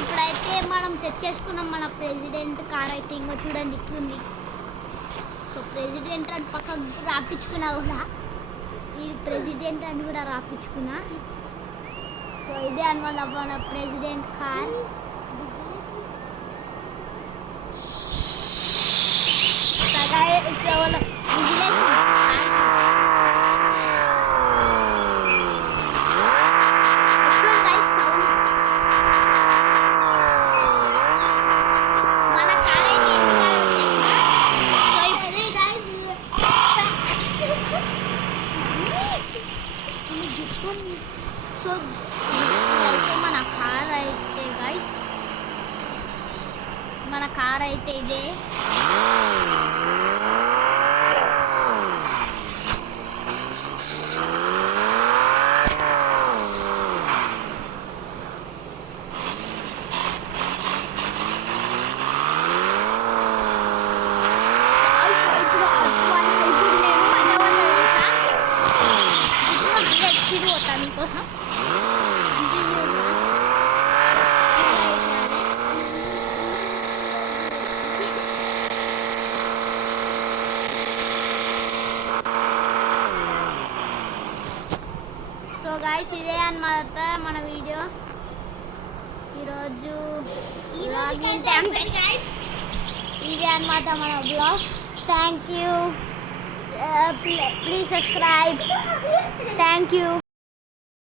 ఇప్పుడైతే మనం తెచ్చేసుకున్నాం మన ప్రెసిడెంట్ కార్ అయితే. ఇంకో చూడండి ఉంది. సో ప్రెసిడెంట్ అని పక్కకు రాపించుకున్నా కూడా, ఈ ప్రెసిడెంట్ అని కూడా రాపించుకున్నా. సో ఇదే అనమాట మన ప్రెసిడెంట్ కార్. సో మన కార్ అయితే గైస్, మన కార్ అయితే ఇదే. మీకోసం సో గైస్ ఇదే అన్నమాట మన వీడియో ఈరోజు. ఇదే అన్నమాట మన blog. Thank you. Please subscribe. Thank you.